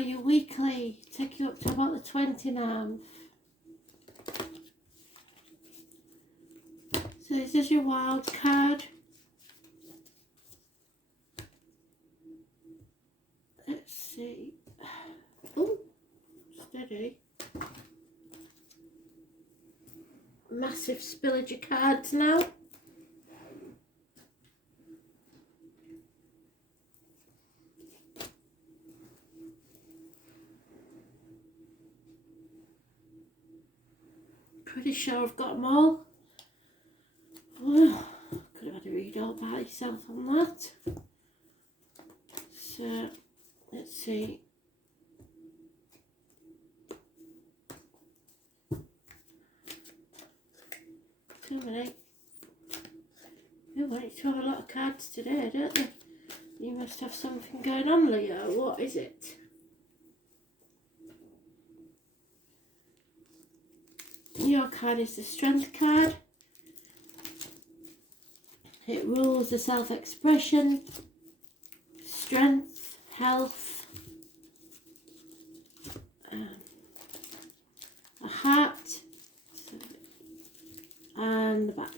your weekly, take you up to about the 29th. So this is your wild card. Let's see. Oh, steady. Massive spillage of cards now. Pretty sure I've got them all. Well, could have had a read all by yourself on that. So, let's see. Too many. You want to have a lot of cards today, don't you? You must have something going on, Leo. What is it? Your card is the Strength card. It rules the self-expression, strength, health, a heart, and the back.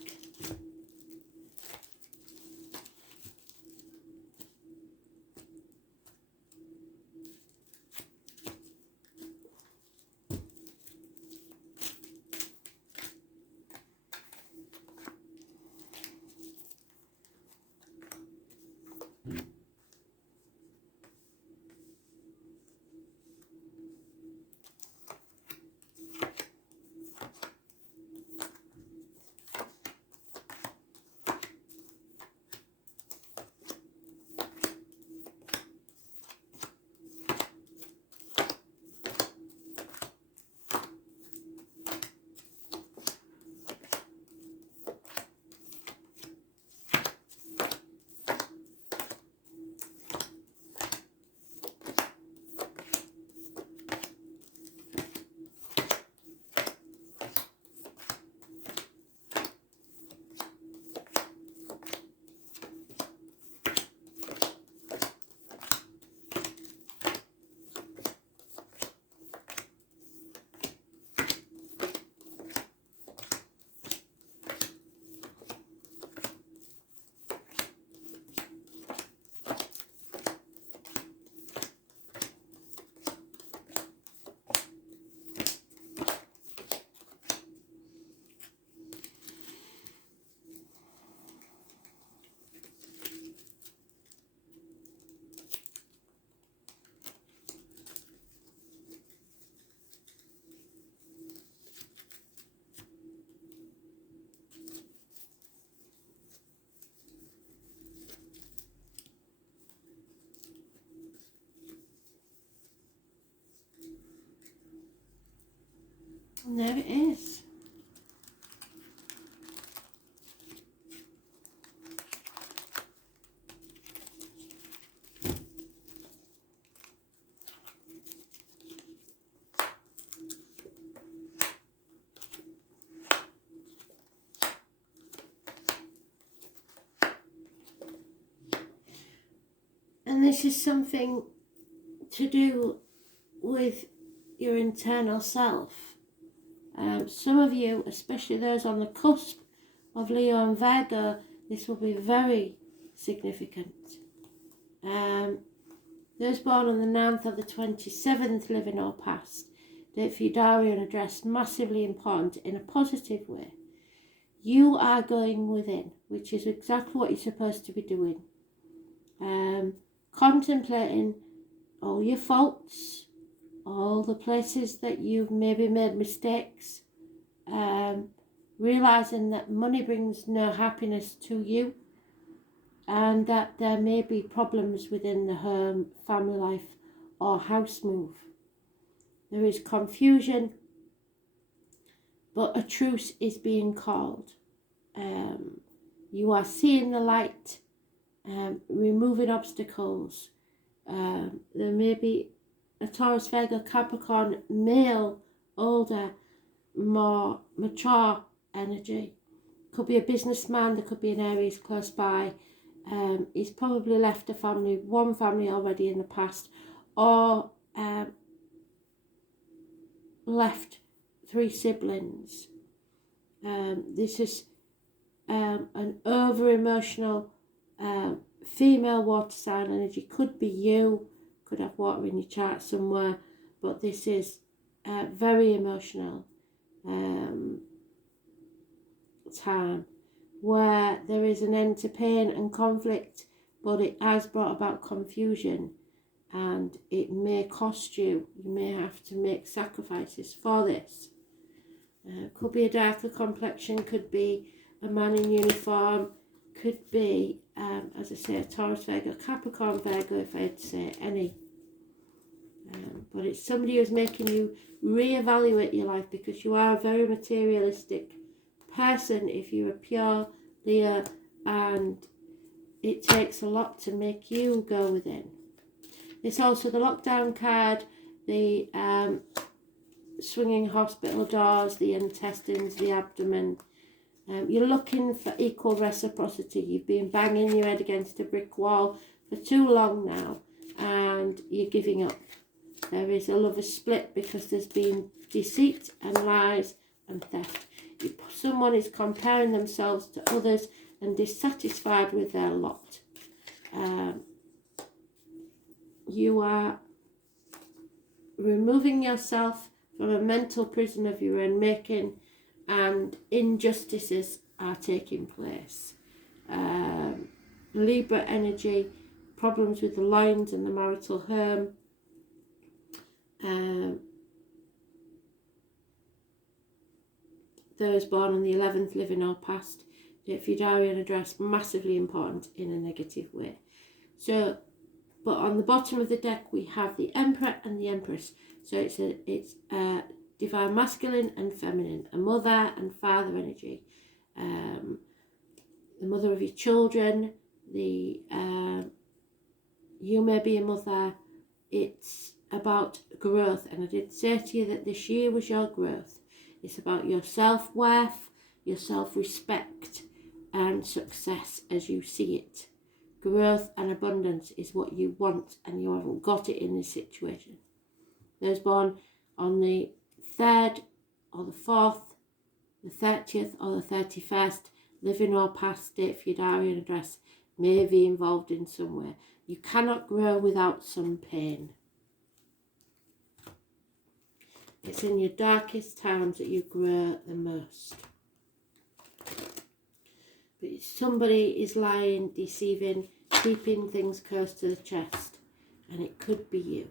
And there it is. And this is something to do with your internal self. Some of you, especially those on the cusp of Leo and Virgo, this will be very significant. Those born on the 9th or the 27th, living or past, date for your diary and address, massively important in a positive way. You are going within, which is exactly what you're supposed to be doing. Contemplating all your faults, all the places that you've maybe made mistakes, realising that money brings no happiness to you, and that there may be problems within the home, family life or house move. There is confusion, but a truce is being called. You are seeing the light, removing obstacles. There may be a Taurus, Virgo, Capricorn, male, older, more mature energy. Could be a businessman, there could be an Aries close by. He's probably left one family already in the past, or left 3 siblings. This is an over-emotional female water sign energy. Could be you, could have water in your chart somewhere, but this is very emotional time where there is an end to pain and conflict, but it has brought about confusion, and it may cost you. You may have to make sacrifices for this. Could be a darker complexion, could be a man in uniform, could be, as I say, a Taurus, Virgo, Capricorn, Virgo, if I had to say any. But it's somebody who's making you reevaluate your life, because you are a very materialistic person if you're a pure Leo, and it takes a lot to make you go within. It's also the lockdown card, the swinging hospital doors, the intestines, the abdomen. You're looking for equal reciprocity. You've been banging your head against a brick wall for too long now, and you're giving up. There is a lover's split because there's been deceit and lies and theft. Someone is comparing themselves to others and dissatisfied with their lot. You are removing yourself from a mental prison of your own making, and injustices are taking place. Libra energy, problems with the loins and the marital home. Those born on the 11th, living or past. Date for your diary and address, massively important in a negative way. So, but on the bottom of the deck we have the Emperor and the Empress. So it's divine masculine and feminine, a mother and father energy. The mother of your children, you may be a mother. It's about growth, and I did say to you that this year was your growth. It's about your self-worth, your self-respect and success as you see it. Growth and abundance is what you want, and you haven't got it in this situation. Those born on the 3rd or the 4th, the 30th or the 31st, living or past, date for your diary and address, may be involved in some way. You cannot grow without some pain. It's in your darkest times that you grow the most. But somebody is lying, deceiving, keeping things close to the chest, and it could be you,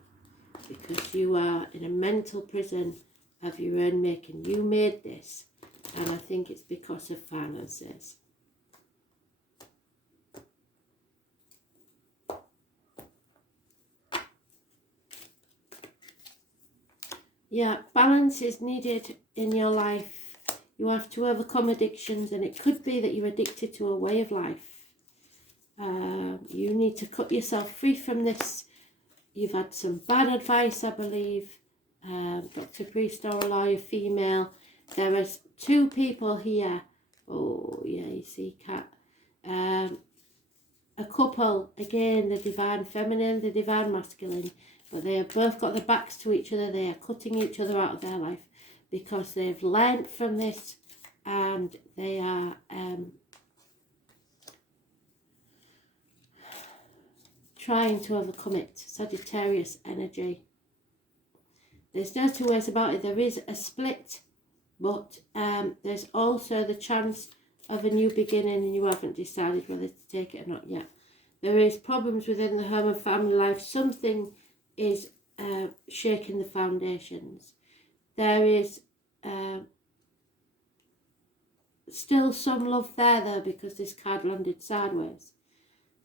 because you are in a mental prison of your own making. You made this, and I think it's because of finances. Yeah, balance is needed in your life. You have to overcome addictions, and it could be that you're addicted to a way of life. You need to cut yourself free from this. You've had some bad advice, I believe. Dr. Priest or a lawyer, female. There is 2 people here. Oh, yeah, you see, Cat. A couple, again, the divine feminine, the divine masculine. But they have both got their backs to each other. They are cutting each other out of their life because they've learnt from this, and they are trying to overcome it. Sagittarius energy. There's no 2 ways about it. There is a split, but there's also the chance of a new beginning, and you haven't decided whether to take it or not yet. There is problems within the home and family life. Something is shaking the foundations. There is still some love there though, because this card landed sideways.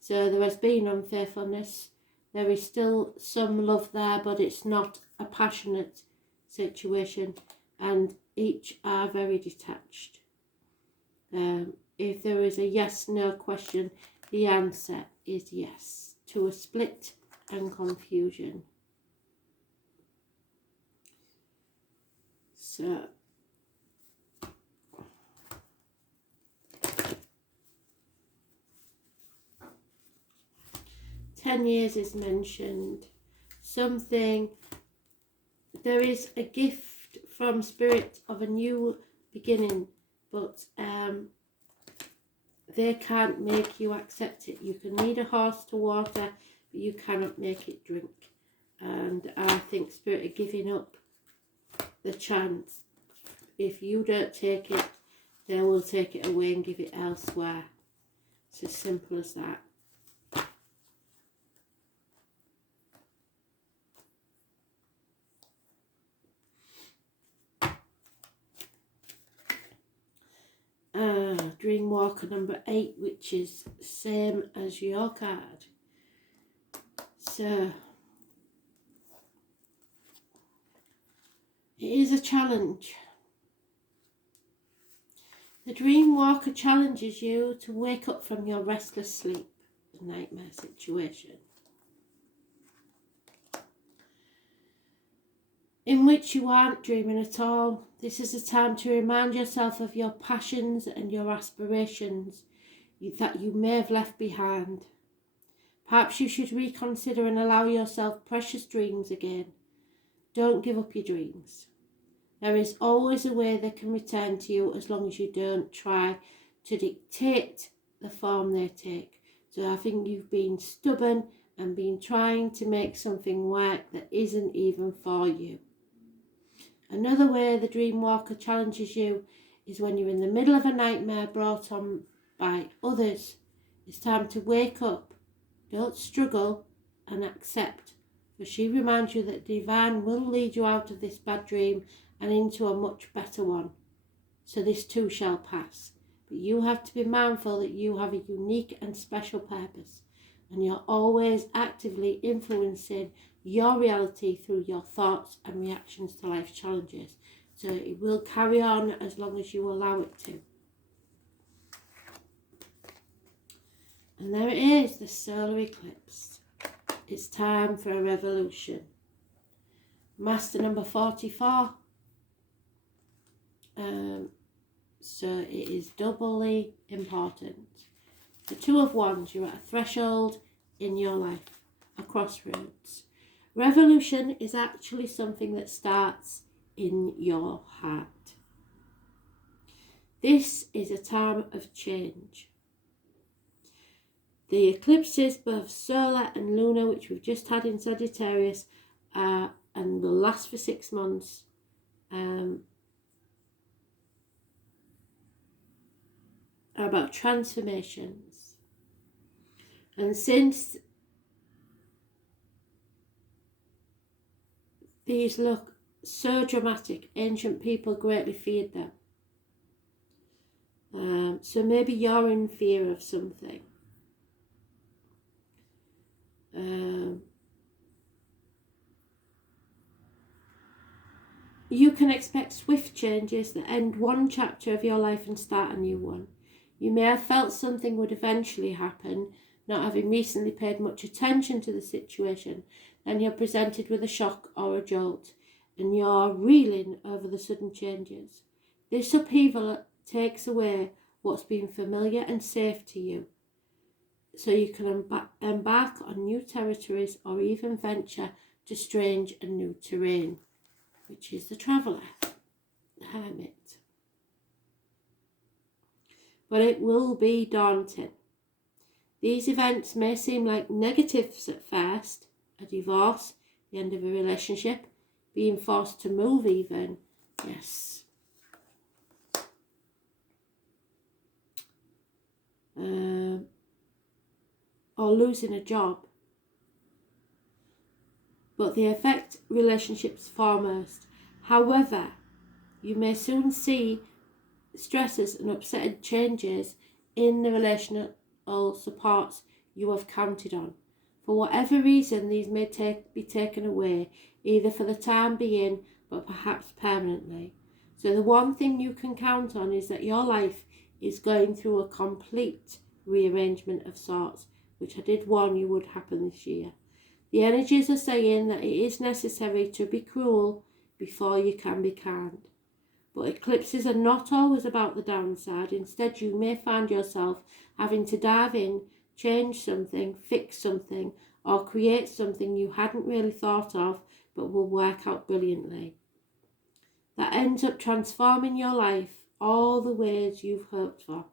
So there has been unfaithfulness. There is still some love there, but it's not a passionate situation, and each are very detached. If there is a yes/no question, the answer is yes to a split and confusion. So, "10 years is mentioned. something. There is a gift from Spirit of a new beginning, but they can't make you accept it. You can lead a horse to water, but you cannot make it drink. And I think Spirit are giving up the chance. If you don't take it, they will take it away and give it elsewhere. It's as simple as that. Dreamwalker number 8, which is same as your card. So it is a challenge. The Dreamwalker challenges you to wake up from your restless sleep, nightmare situation, in which you aren't dreaming at all. This is a time to remind yourself of your passions and your aspirations that you may have left behind. Perhaps you should reconsider and allow yourself precious dreams again. Don't give up your dreams. There is always a way they can return to you as long as you don't try to dictate the form they take. So I think you've been stubborn and been trying to make something work that isn't even for you. Another way the Dreamwalker challenges you is when you're in the middle of a nightmare brought on by others. It's time to wake up. Don't struggle and accept. For she reminds you that Divine will lead you out of this bad dream and into a much better one. So this too shall pass. But you have to be mindful that you have a unique and special purpose. And you're always actively influencing your reality through your thoughts and reactions to life's challenges. So it will carry on as long as you allow it to. And there it is, the solar eclipse. It's time for a revolution. Master number 44. So it is doubly important. The Two of Wands, you're at a threshold in your life, a crossroads. Revolution is actually something that starts in your heart. This is a time of change. The eclipses, both solar and lunar, which we've just had in Sagittarius, and will last for 6 months, are about transformations. And since these look so dramatic, ancient people greatly feared them. So maybe you're in fear of something. You can expect swift changes that end one chapter of your life and start a new one. You may have felt something would eventually happen, not having recently paid much attention to the situation. Then you're presented with a shock or a jolt, and you're reeling over the sudden changes. This upheaval takes away what's been familiar and safe to you, so you can embark on new territories or even venture to strange and new terrain, which is the traveller, the hermit. But it will be daunting. These events may seem like negatives at first, a divorce, the end of a relationship, being forced to move even, yes. Or losing a job. But they affect relationships foremost. However, you may soon see stresses and upsetting changes in the relational supports you have counted on. For whatever reason, these may be taken away, either for the time being, but perhaps permanently. So the one thing you can count on is that your life is going through a complete rearrangement of sorts, which I did warn you would happen this year. The energies are saying that it is necessary to be cruel before you can be kind. But eclipses are not always about the downside. Instead, you may find yourself having to dive in, change something, fix something, or create something you hadn't really thought of but will work out brilliantly. That ends up transforming your life all the ways you've hoped for,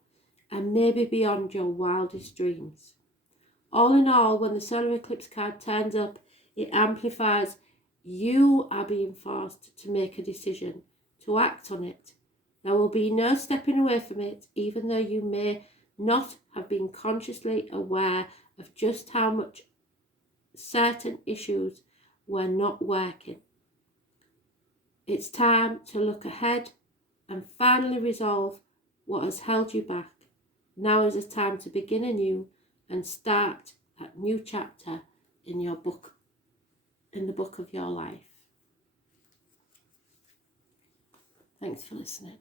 and maybe beyond your wildest dreams. All in all, when the solar eclipse card turns up, it amplifies you are being forced to make a decision, to act on it. There will be no stepping away from it, even though you may not have been consciously aware of just how much certain issues were not working. It's time to look ahead and finally resolve what has held you back. Now is the time to begin anew and start that new chapter in your book, in the book of your life. Thanks for listening.